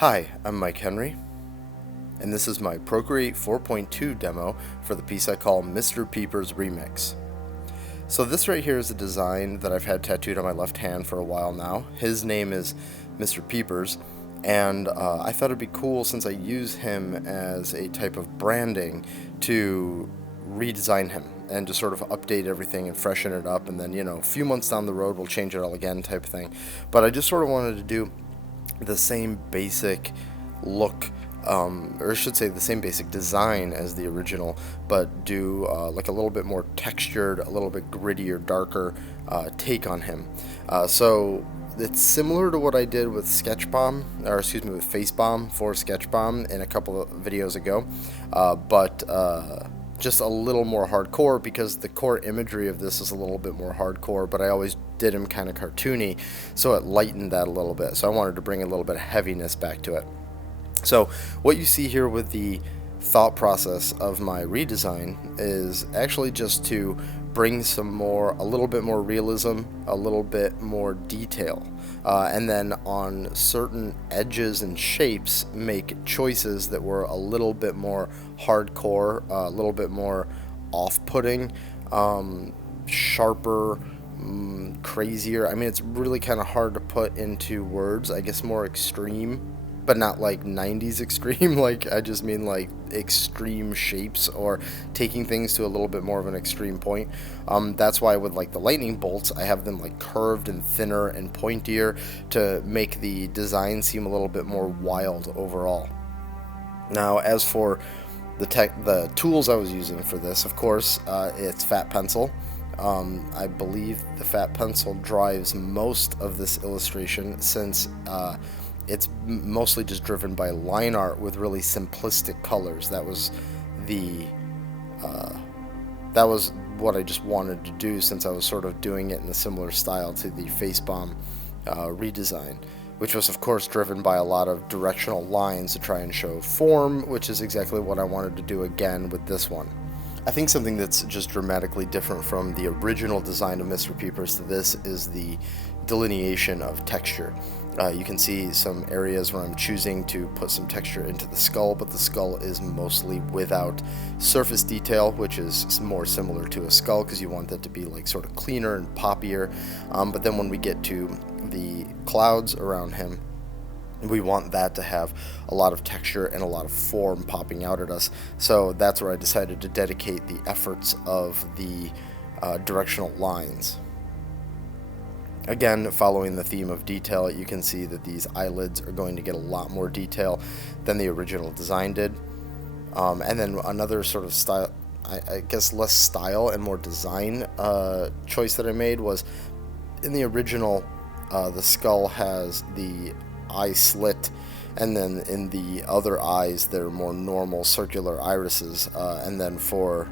Hi, I'm Mike Henry, and this is my Procreate 4.2 demo for the piece I call Mr. Peepers Remix. So this right here is a design that I've had tattooed on my left hand for a while now. His name is Mr. Peepers, and I thought it'd be cool, since I use him as a type of branding, to redesign him and just sort of update everything and freshen it up, and then, a few months down the road we'll change it all again type of thing. But I just sort of wanted to do the same basic look, or I should say the same basic design as the original, but do like a little bit more textured, a little bit grittier, darker take on him. So it's similar to what I did with with Facebomb for Sketchbomb in a couple of videos ago, but just a little more hardcore, because the core imagery of this is a little bit more hardcore, but I always did him kind of cartoony, so it lightened that a little bit. So I wanted to bring a little bit of heaviness back to it. So what you see here with the thought process of my redesign is actually just to bring a little bit more realism, a little bit more detail, and then on certain edges and shapes make choices that were a little bit more hardcore, a little bit more off-putting, sharper, crazier. I mean, it's really kind of hard to put into words. I guess more extreme, but not like 90s extreme. Like, I just mean like extreme shapes, or taking things to a little bit more of an extreme point. That's why with like the lightning bolts, I have them like curved and thinner and pointier to make the design seem a little bit more wild overall. Now, as for the tools I was using for this, of course, it's Fat Pencil. I believe the Fat Pencil drives most of this illustration, since it's mostly just driven by line art with really simplistic colors. That was what I just wanted to do, since I was sort of doing it in a similar style to the Facebomb redesign, which was of course driven by a lot of directional lines to try and show form, which is exactly what I wanted to do again with this one. I think something that's just dramatically different from the original design of Mr. Peepers to this is the delineation of texture. You can see some areas where I'm choosing to put some texture into the skull, but the skull is mostly without surface detail, which is more similar to a skull, because you want that to be like sort of cleaner and poppier. But then when we get to the clouds around him, we want that to have a lot of texture and a lot of form popping out at us. So that's where I decided to dedicate the efforts of the directional lines. Again, following the theme of detail, you can see that these eyelids are going to get a lot more detail than the original design did. And then another sort of style, I guess less style and more design choice that I made was, in the original, the skull has the eye slit, and then in the other eyes they're more normal circular irises, and then or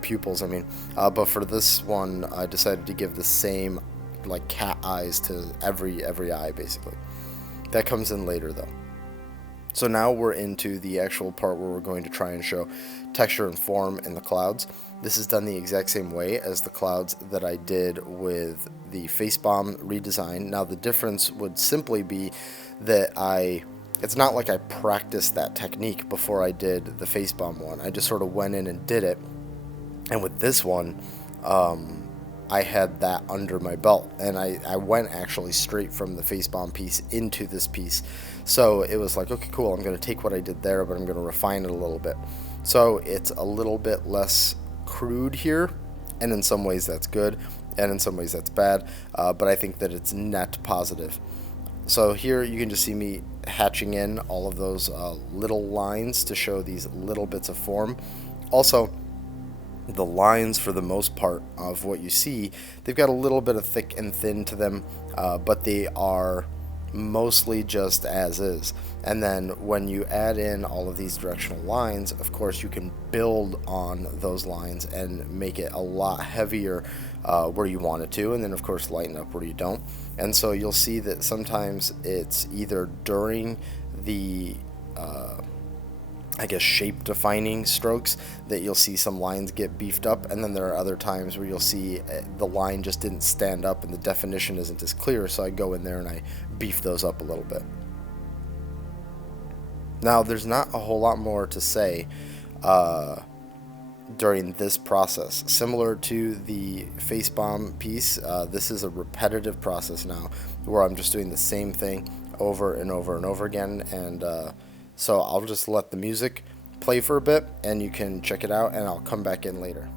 pupils, I mean. But for this one, I decided to give the same like cat eyes to every eye, basically. That comes in later though. So now we're into the actual part where we're going to try and show texture and form in the clouds. This is done the exact same way as the clouds that I did with the Facebomb redesign. Now the difference would simply be that it's not like I practiced that technique before I did the Facebomb one. I just sort of went in and did it. And with this one, I had that under my belt, and I went actually straight from the Facebomb piece into this piece. So it was like, okay, cool, I'm going to take what I did there, but I'm going to refine it a little bit. So it's a little bit less crude here, and in some ways that's good, and in some ways that's bad, but I think that it's net positive. So here you can just see me hatching in all of those little lines to show these little bits of form. Also, the lines, for the most part of what you see, they've got a little bit of thick and thin to them, but they are mostly just as is. And then when you add in all of these directional lines, of course you can build on those lines and make it a lot heavier where you want it to, and then of course lighten up where you don't. And so you'll see that sometimes it's either during the I guess shape defining strokes that you'll see some lines get beefed up, and then there are other times where you'll see the line just didn't stand up and the definition isn't as clear, so I go in there and I beef those up a little bit. Now, there's not a whole lot more to say during this process. Similar to the face bomb piece, this is a repetitive process now where I'm just doing the same thing over and over and over again. And so I'll just let the music play for a bit and you can check it out, and I'll come back in later.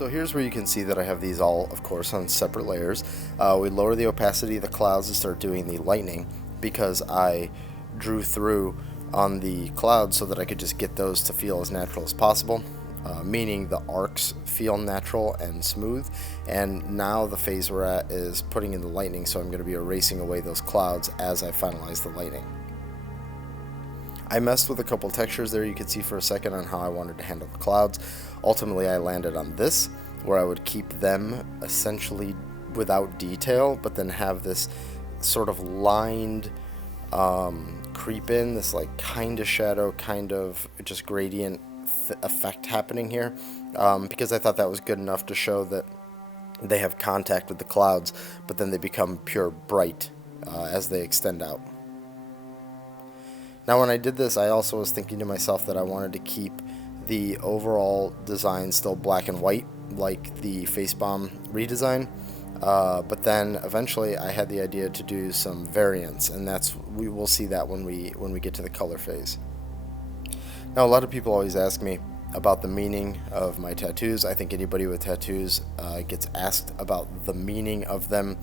So here's where you can see that I have these all, of course, on separate layers. We lower the opacity of the clouds to start doing the lightning because I drew through on the clouds so that I could just get those to feel as natural as possible, meaning the arcs feel natural and smooth. And now the phase we're at is putting in the lightning, so I'm going to be erasing away those clouds as I finalize the lightning. I messed with a couple textures there you could see for a second on how I wanted to handle the clouds. Ultimately, I landed on this, where I would keep them essentially without detail, but then have this sort of lined creep in, this like kind of shadow, kind of just gradient effect happening here, because I thought that was good enough to show that they have contact with the clouds, but then they become pure bright as they extend out. Now when I did this, I also was thinking to myself that I wanted to keep the overall design still black and white, like the Facebomb redesign, but then eventually I had the idea to do some variants, and we will see that when we get to the color phase. Now a lot of people always ask me about the meaning of my tattoos. I think anybody with tattoos gets asked about the meaning of them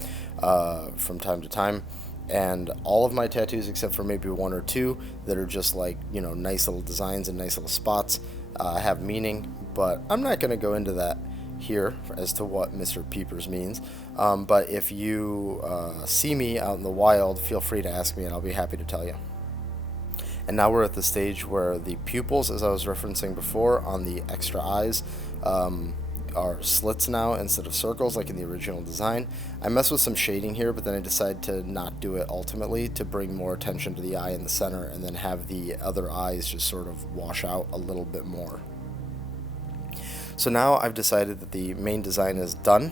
from time to time. And all of my tattoos, except for maybe one or two that are just like, you know, nice little designs and nice little spots, have meaning. But I'm not going to go into that here as to what Mr. Peepers means. But if you see me out in the wild, feel free to ask me and I'll be happy to tell you. And now we're at the stage where the pupils, as I was referencing before, on the extra eyes, are slits now instead of circles like in the original design. I messed with some shading here, but then I decided to not do it ultimately to bring more attention to the eye in the center and then have the other eyes just sort of wash out a little bit more. So now I've decided that the main design is done,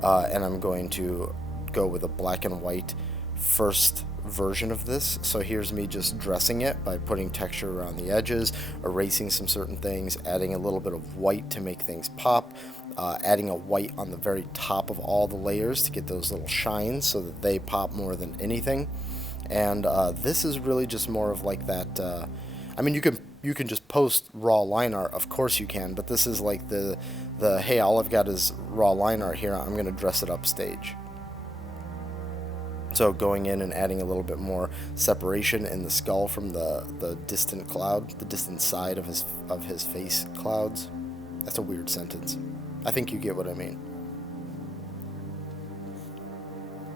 and I'm going to go with a black and white first version of this. So here's me just dressing it by putting texture around the edges, erasing some certain things, adding a little bit of white to make things pop, adding a white on the very top of all the layers to get those little shines so that they pop more than anything. And this is really just more of like that, I mean, you can just post raw line art, of course you can, but this is like the hey, all I've got is raw line art here, I'm going to dress it up stage. So going in and adding a little bit more separation in the skull from the distant cloud, the distant side of his face clouds. That's a weird sentence. I think you get what I mean.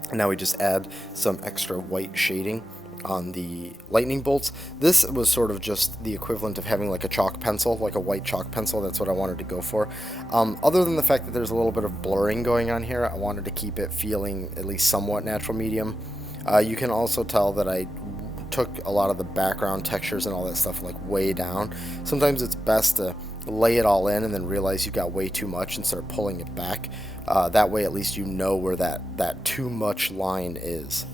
And now we just add some extra white shading on the lightning bolts. This was sort of just the equivalent of having like a chalk pencil, like a white chalk pencil. That's what I wanted to go for. Other than the fact that there's a little bit of blurring going on here, I wanted to keep it feeling at least somewhat natural medium. You can also tell that I took a lot of the background textures and all that stuff like way down. Sometimes it's best to lay it all in and then realize you got way too much and start pulling it back. That way at least you know where that too much line is.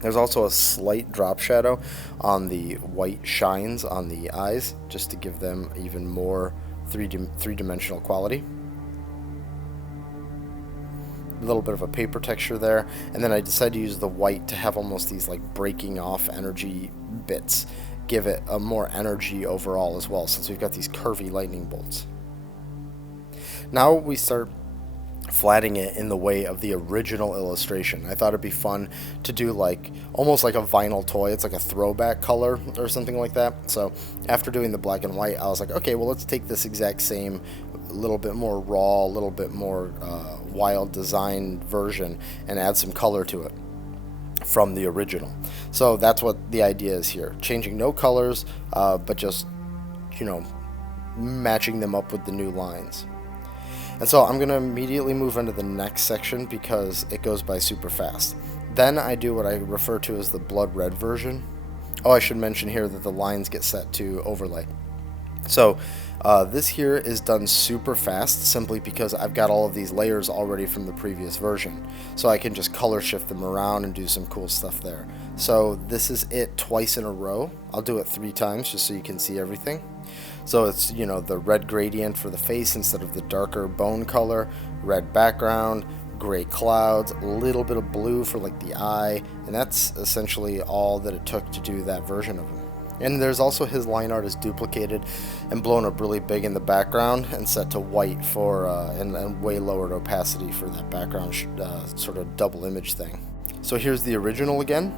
There's also a slight drop shadow on the white shines on the eyes, just to give them even more three-dimensional quality. A little bit of a paper texture there, and then I decided to use the white to have almost these like breaking off energy bits, give it a more energy overall as well, since we've got these curvy lightning bolts. Now we start flatting it in the way of the original illustration. I thought it'd be fun to do like almost like a vinyl toy. It's like a throwback color or something like that. So after doing the black and white, I was like, okay, well, let's take this exact same, a little bit more raw, a little bit more wild design version and add some color to it from the original. So that's what the idea is here. Changing no colors, but just, you know, matching them up with the new lines. And so I'm going to immediately move into the next section because it goes by super fast. Then I do what I refer to as the blood red version. Oh, I should mention here that the lines get set to overlay. So this here is done super fast simply because I've got all of these layers already from the previous version. So I can just color shift them around and do some cool stuff there. So this is it twice in a row. I'll do it 3 times just so you can see everything. So it's, you know, the red gradient for the face instead of the darker bone color, red background, gray clouds, a little bit of blue for like the eye, and that's essentially all that it took to do that version of him. And there's also his line art is duplicated and blown up really big in the background and set to white for and way lowered opacity for that background sort of double image thing. So here's the original again.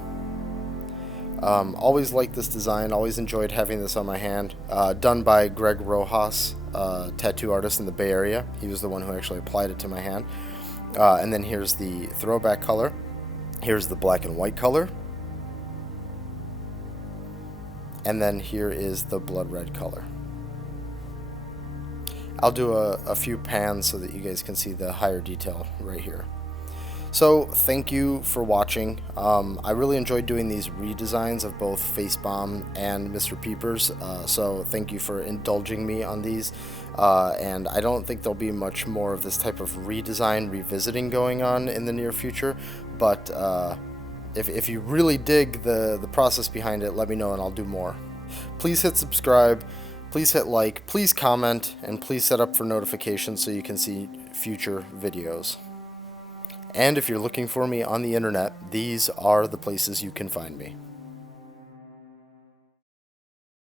Always liked this design, always enjoyed having this on my hand. Done by Greg Rojas, tattoo artist in the Bay Area. He was the one who actually applied it to my hand. And then here's the throwback color. Here's the black and white color. And then here is the blood red color. I'll do a few pans so that you guys can see the higher detail right here. So thank you for watching. I really enjoyed doing these redesigns of both Facebomb and Mr. Peepers, so thank you for indulging me on these. And I don't think there'll be much more of this type of redesign revisiting going on in the near future, but if you really dig the process behind it, let me know and I'll do more. Please hit subscribe, please hit like, please comment, and please set up for notifications so you can see future videos. And if you're looking for me on the internet, these are the places you can find me.